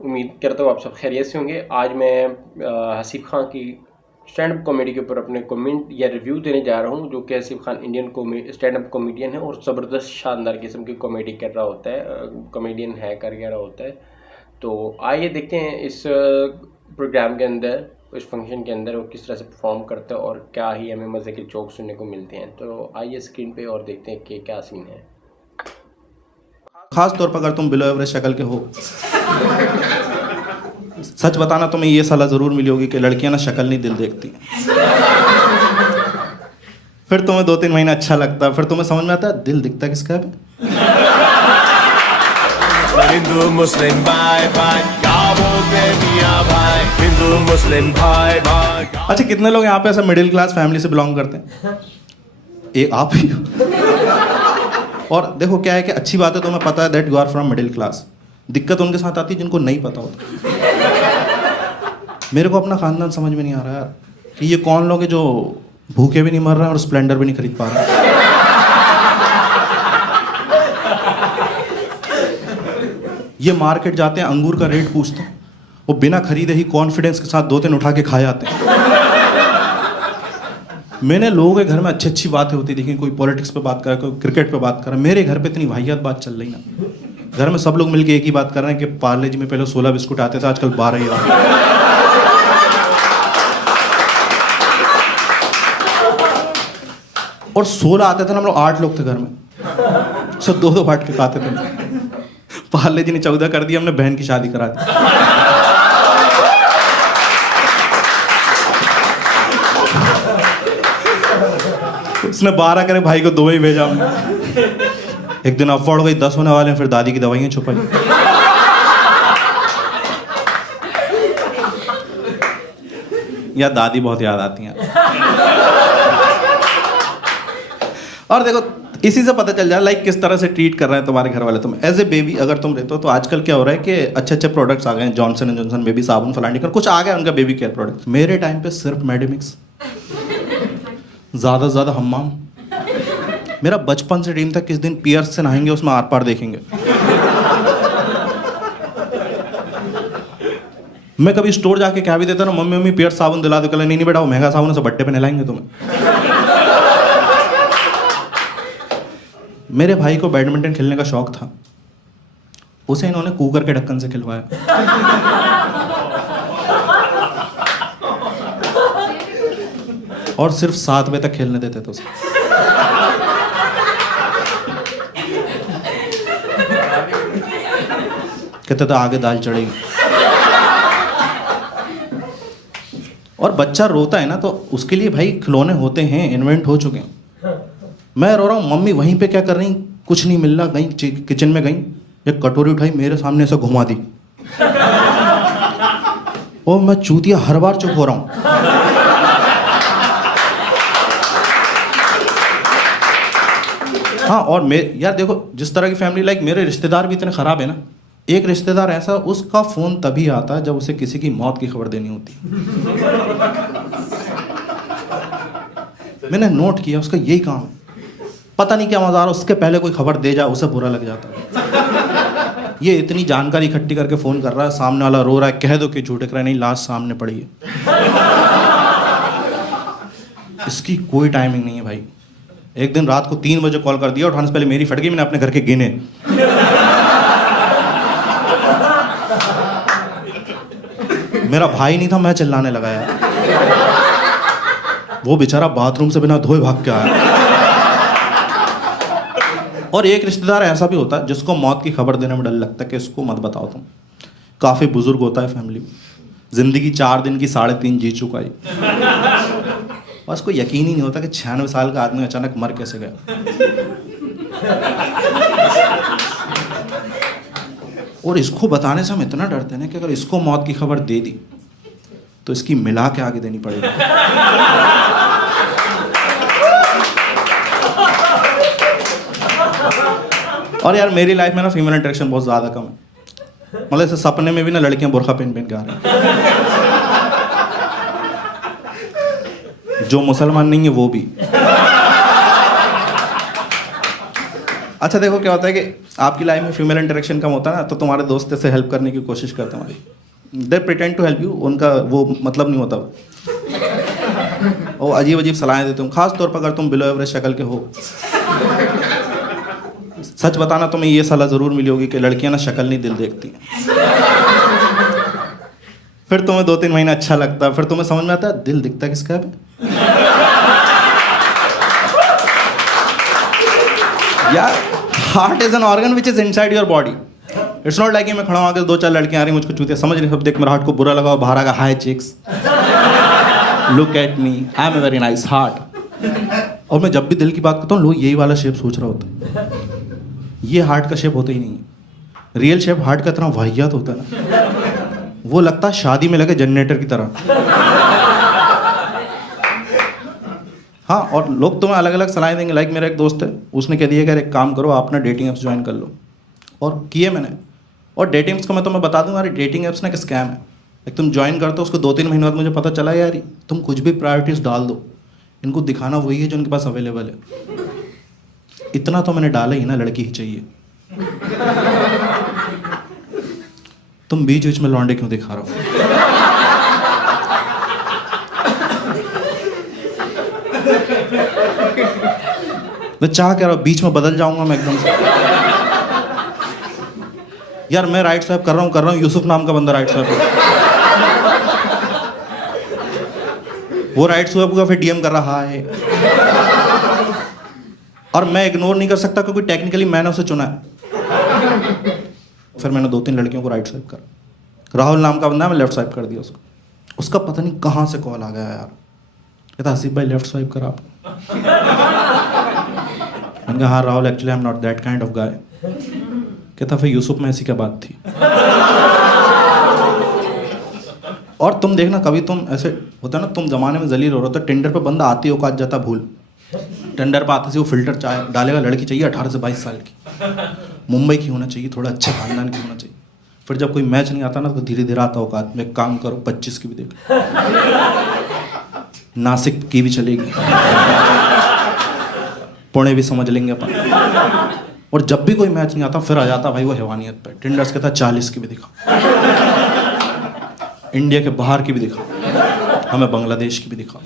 उम्मीद करता हूँ आप सब खैरियत से होंगे। आज मैं हसीब खान की स्टैंड अप कॉमेडी के ऊपर अपने कमेंट या रिव्यू देने जा रहा हूँ, जो कि Haseeb Khan Indian stand up comedian है और ज़बरदस्त शानदार किस्म की कॉमेडी कर रहा होता है, कॉमेडियन है कर रहा होता है। तो आइए देखते हैं इस प्रोग्राम के अंदर, इस फंक्शन के अंदर वो किस तरह से परफॉर्म करता है और क्या ही हमें मज़े के जोक सुनने को मिलते हैं। तो आइए स्क्रीन पे और देखते हैं कि क्या सीन है। खास तौर पर अगर तुम बिलो एवरेज शक्ल के हो, सच बताना तुम्हें ये सलाह जरूर मिली होगी कि लड़कियां ना शक्ल नहीं दिल देखती। फिर तुम्हें 2-3 महीने अच्छा लगता, फिर तुम्हें समझ में आता है दिल दिखता किसका है। हिंदू मुस्लिम भाई भाई क्या बोलते मियां भाई, हिंदू मुस्लिम भाई भाई। अच्छा, कितने लोग यहाँ पे ऐसा मिडिल क्लास फैमिली से बिलोंग करते हैं? एक आप ही हो। और देखो क्या है कि अच्छी बात है, तुम्हें पता है that you are from middle class. दिक्कत उनके साथ आती है जिनको नहीं पता होता। मेरे को अपना खानदान समझ में नहीं आ रहा यार कि ये कौन लोग हैं जो भूखे भी नहीं मर रहे हैं और स्प्लेंडर भी नहीं खरीद पा रहे। ये मार्केट जाते हैं, अंगूर का रेट पूछते हैं, वो बिना खरीदे ही कॉन्फिडेंस के साथ 2-3 उठा के खा जाते हैं। मैंने लोगों के घर में अच्छी अच्छी बातें होती देखी, कोई पॉलिटिक्स पे बात कर रहा है, कोई क्रिकेट पे बात कर रहा है। मेरे घर पे इतनी वाहियात बात चल रही ना, घर में सब लोग मिलके एक ही बात कर रहे हैं कि पार्ले जी में पहले 16 बिस्कुट आते थे, आजकल 12 ही आते हैं। और 16 आते थे ना, हम लोग 8 लोग थे घर में, सब 2-2 बांट के खाते थे। पार्ले जी ने 14 कर दिया, हमने बहन की शादी करा दी। उसने 12 करे, भाई को 2 ही भेजा हमने। एक दिन अफवाड़ हो गई, 10 होने वाले हैं, फिर दादी की दवाइयां छुपाई। या दादी बहुत याद आती हैं। और देखो इसी से पता चल जाए लाइक किस तरह से ट्रीट कर रहे हैं तुम्हारे घर वाले तुम एज ए बेबी। अगर तुम रहते हो तो आजकल क्या हो रहा है कि अच्छे अच्छे प्रोडक्ट्स आ गए हैं, जॉनसन एंड जॉनसन बेबी साबुन फलानी कर कुछ आ गया उनका बेबी केयर प्रोडक्ट। मेरे टाइम पे सिर्फ मेडिमिक्स, ज़्यादा से ज़्यादा हम्माम। मेरा बचपन से ड्रीम था किस दिन पियर्स से नहाएंगे, उसमें आर पार देखेंगे। मैं कभी स्टोर जाके क्या भी देता ना, मम्मी मम्मी पियर्स साबुन दिला दो, नहीं बेटा वो महंगा साबुन है, सब बट्टे पे नहलाएंगे तुम्हें। मेरे भाई को बैडमिंटन खेलने का शौक था, उसे इन्होंने कुकर के ढक्कन से खिलवाया। और सिर्फ 7 बजे तक खेलने देते थे उसे। कहते थे आगे दाल चढ़ेगी। और बच्चा रोता है ना तो उसके लिए भाई खिलौने होते हैं, इन्वेंट हो चुके हैं। मैं रो रहा हूँ, मम्मी वहीं पे क्या कर रही, कुछ नहीं मिल रहा। गई किचन में, गई एक कटोरी उठाई, मेरे सामने से घुमा दी। और मैं चूतिया हर बार चुप हो रहा हूँ। हाँ, और यार देखो जिस तरह की फैमिली, लाइक मेरे रिश्तेदार भी इतने खराब है ना। एक रिश्तेदार ऐसा, उसका फोन तभी आता है जब उसे किसी की मौत की खबर देनी होती। मैंने नोट किया उसका यही काम है। पता नहीं क्या मजा आ रहा, उसके पहले कोई खबर दे जाए उसे बुरा लग जाता। ये इतनी जानकारी इकट्ठी करके फोन कर रहा है, सामने वाला रो रहा है, कह दो कि झूठे कर रहा है, नहीं लाश सामने पड़ी है। इसकी कोई टाइमिंग नहीं है भाई। एक दिन रात को 3 बजे कॉल कर दिया, उठाने से पहले मेरी फट गई, मैंने अपने घर के गिने। मेरा भाई नहीं था, मैं चिल्लाने लगा यार। वो बेचारा बाथरूम से बिना धोए भाग के आया। और एक रिश्तेदार ऐसा भी होता है जिसको मौत की खबर देने में डर लगता है कि इसको मत बताओ तुम। काफी बुजुर्ग होता है फैमिली में, जिंदगी 4 दिन की 3.5 जी चुका है, बस कोई यकीन ही नहीं होता कि 96 साल का आदमी अचानक मर कैसे गया। और इसको बताने से हम इतना डरते हैं ना कि अगर इसको मौत की खबर दे दी तो इसकी मिला के आगे देनी पड़ेगी। और यार मेरी लाइफ में ना फीमेल इंटरेक्शन बहुत ज़्यादा कम है। मतलब ऐसे सपने में भी ना लड़कियां बुर्खा पहन पहन के आ रही हैं, जो मुसलमान नहीं है वो भी। अच्छा देखो क्या होता है कि आपकी लाइफ में फीमेल इंटरेक्शन कम होता है ना, तो तुम्हारे दोस्त से हेल्प करने की कोशिश करते हैं, they pretend to help you, उनका वो मतलब नहीं होता, वो अजीब अजीब सलाहें देते हो, खास तौर पर अगर तुम बिलो एवरेज शक्ल के हो। सच बताना तुम्हें ये सलाह ज़रूर मिली होगी कि लड़कियां ना शक्ल नहीं दिल देखती हैं। फिर तुम्हें 2-3 महीने अच्छा लगता है, फिर तुम्हें समझ में आता है दिल दिखता किसका है। यार heart is an organ which is inside your body. It's not like मैं खड़ा हूँ आगे 2-4 लड़कियां आ रही मुझको चूतिया समझ रही, सब देख मेरा हार्ट को बुरा लगा, बाहर आगा hi chicks look at me I am a very nice heart. और मैं जब भी दिल की बात करता हूँ लोग यही वाला शेप सोच रहा होता है, ये हार्ट का शेप होता ही नहीं है। रियल शेप हार्ट का इतना वाहियात होता है ना, वो लगता है शादी में लगे जनरेटर की तरह। हाँ, और लोग तुम्हें अलग अलग सलाहें देंगे। लाइक मेरा एक दोस्त है, उसने कह दिया कि एक काम करो आप ना डेटिंग ऐप्स ज्वाइन कर लो, और किए मैंने। और डेटिंग ऐप्स को मैं तुम्हें बता दूँ, यार डेटिंग ऐप्स ना एक स्कैम है। एक तुम ज्वाइन करते हो, उसको 2-3 महीने बाद मुझे पता चला यार तुम कुछ भी प्रायोरिटीज डाल दो, इनको दिखाना वही है जो उनके पास अवेलेबल है। इतना तो मैंने डाला ही ना, लड़की ही चाहिए। तुम बीच बीच में लौंडे क्यों दिखा रहे हो? मैं चाह कह रहा हूँ बीच में बदल जाऊंगा मैं एकदम से। यार मैं राइट स्वाइप कर रहा हूँ, यूसुफ नाम का बंदा राइट स्वाइप, वो राइट स्वाइप का फिर डीएम कर रहा है, और मैं इग्नोर नहीं कर सकता क्योंकि टेक्निकली मैंने उसे चुना है। फिर मैंने 2-3 लड़कियों को राइट स्वाइप करा। राहुल नाम का बंदा है, मैं लेफ्ट स्वाइप कर दिया उसको। उसका पता नहीं कहाँ से कॉल आ गया यार, कहता हसीब भाई लेफ्ट स्वाइप करा आपने। मैंने कहा हाँ Rahul actually I am not that kind of guy. कहता फिर यूसुफ में ऐसी क्या बात थी। और तुम देखना कभी तुम ऐसे होता है ना, तुम जमाने में जलील हो रहे हो तो टिंडर पे बंदा आती हो काट जाता भूल। टिंडर पे आते से वो फिल्टर चाहे डालेगा, लड़की चाहिए 18 से 22 साल की, मुंबई की होना चाहिए, थोड़ा अच्छे खानदान की होना चाहिए। फिर जब कोई मैच नहीं आता ना तो धीरे धीरे आता औकात में, काम करो 25 की भी देख, नासिक की भी चलेगी, पुणे भी समझ लेंगे अपन। और जब भी कोई मैच नहीं आता फिर आ जाता भाई वो हैवानियत पे। टिंडर्स कहता 40 की भी दिखा, इंडिया के बाहर की भी दिखा, हमें बांग्लादेश की भी दिखा।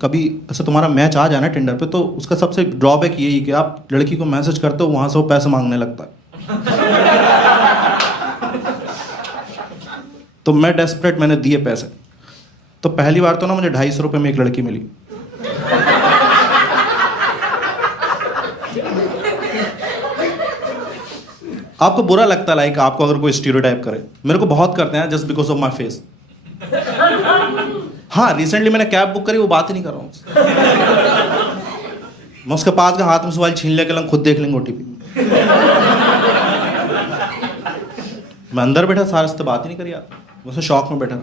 कभी ऐसा तुम्हारा मैच आ जाए ना टिंडर पे, तो उसका सबसे ड्रॉबैक यही कि आप लड़की को मैसेज करते हो, वहाँ से वो पैसे मांगने लगता है। तो मैं डेस्परेट, मैंने दिए पैसे। तो पहली बार तो ना मुझे 250 रुपये में एक लड़की मिली। आपको बुरा लगता है लाइक आपको अगर कोई स्टीरियोटाइप करे, मेरे को बहुत करते हैं just because of my face. हाँ रिसेंटली मैंने कैब बुक करी, वो बात ही नहीं कर रहा हूँ मैं उसके पास का हाथ में सवाल छीन लेके खुद देख लेंगे ओटीपी। मैं अंदर बैठा सारे से बात ही नहीं करी यार, उसने शौक में बैठा।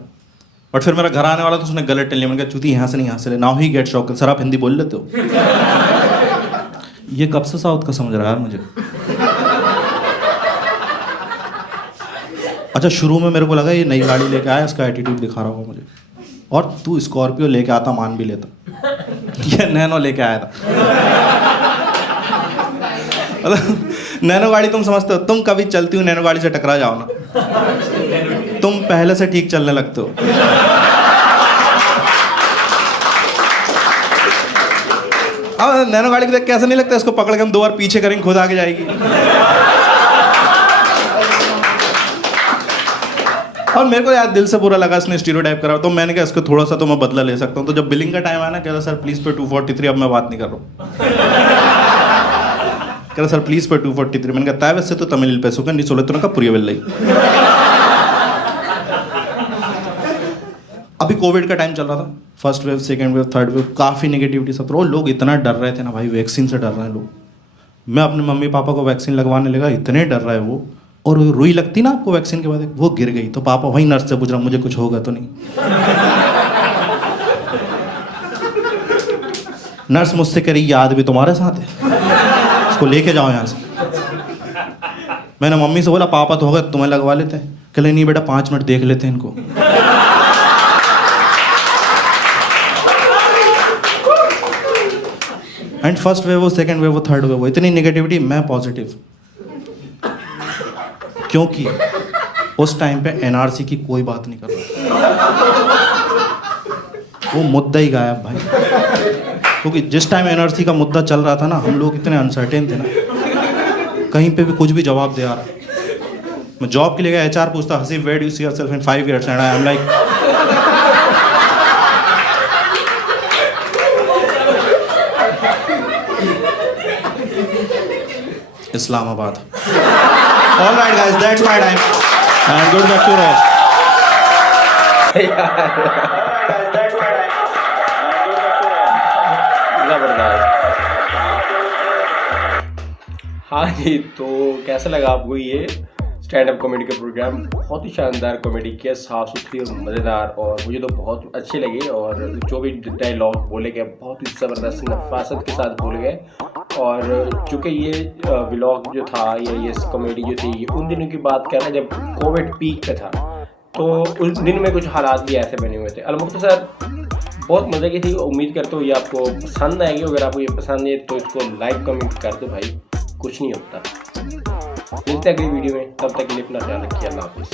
बट फिर मेरा घर आने वाला तो उसने गलत टेल लिया। मैंने कहा चूती यहाँ से नहीं, यहाँ से ले, नाउ ही गेट शौक। सर आप हिंदी बोल लेते हो? ये कब से साउथ का समझ रहा है यार मुझे। अच्छा शुरू में मेरे को लगा ये नई गाड़ी लेके आया, इसका एटीट्यूड दिखा रहा होगा मुझे। और तू स्कॉर्पियो लेके आता मान भी लेता, ये नैनो लेके आया था। नैनो गाड़ी तुम समझते हो, तुम कभी चलती हो नैनो गाड़ी से टकरा जाओ ना, तुम पहले से ठीक चलने लगते हो। अब नैनो गाड़ी को देख के ऐसा नहीं लगता इसको पकड़ के हम 2 बार पीछे करेंगे खुद आगे जाएगी। और मेरे को यार दिल से बुरा लगा इसने स्टीरियोटाइप करा, तो मैंने कहा इसको थोड़ा सा तो मैं बदला ले सकता हूँ। तो जब बिलिंग का टाइम आया ना, कह रहा सर प्लीज पे 243, अब मैं बात नहीं कर रहा हूँ। कह रहा सर प्लीज पे 243। मैंने कहा वैसे तो तमिल पैसों का नहीं सोले तो का पुरिया वेल। अभी कोविड का टाइम चल रहा था, first wave, second wave, third wave, काफ़ी नेगेटिविटी सब। और लोग इतना डर रहे थे ना भाई, वैक्सीन से डर रहे हैं लोग। मैं अपने मम्मी पापा को वैक्सीन लगवाने लगा, इतने डर रहा है वो। और रुई लगती ना आपको वैक्सीन के बाद, वो गिर गई तो पापा वहीं नर्स से पूछ रहा मुझे कुछ होगा तो नहीं। नर्स मुझसे कह रही याद भी तुम्हारे साथ है, इसको लेके जाओ यहाँ से। मैंने मम्मी से बोला पापा तो होगा तुम्हें लगवा लेते हैं। कहले नहीं बेटा 5 मिनट देख लेते हैं इनको। एंड फर्स्ट वेव हो, सेकंड वेव हो, थर्ड वेव हो, इतनी नेगेटिविटी, मैं पॉजिटिव। क्योंकि उस टाइम पे एनआरसी की कोई बात नहीं कर रहा, वो मुद्दा ही गायब भाई। क्योंकि जिस टाइम एनआरसी का मुद्दा चल रहा था ना, हम लोग इतने अनसर्टेन थे ना, कहीं पे भी कुछ भी जवाब दे आ रहा। मैं जॉब के लिए गया, एचआर पूछता, Hasif where do you see yourself in 5 years, and I am like Islamabad. All right guys, that's my time and good back to Ross. जबरदस्त। हाँ जी, तो कैसा लगा आपको ये स्टैंड अप कॉमेडी का प्रोग्राम? बहुत ही शानदार कॉमेडी किया, साफ सुथरी और मज़ेदार, और मुझे तो बहुत अच्छे लगे। और जो भी डायलॉग बोले गए बहुत ही ज़बरदस्त नफासत के साथ बोले गए। और चूँकि ये व्लॉग जो था या ये कॉमेडी जो थी, उन दिनों की बात कर रहा जब कोविड पीक पे था, तो उस दिन में कुछ हालात भी ऐसे बने हुए थे। अलमुख्तसर बहुत मज़े की थी। उम्मीद करता हूँ ये आपको पसंद आएगी। अगर आपको ये पसंद है तो इसको लाइक कमेंट कर दो भाई, कुछ नहीं होता। मिलते हैं अगली वीडियो में, तब तक के लिए अपना ख्याल रखिए। अल्लाह हाफिज़।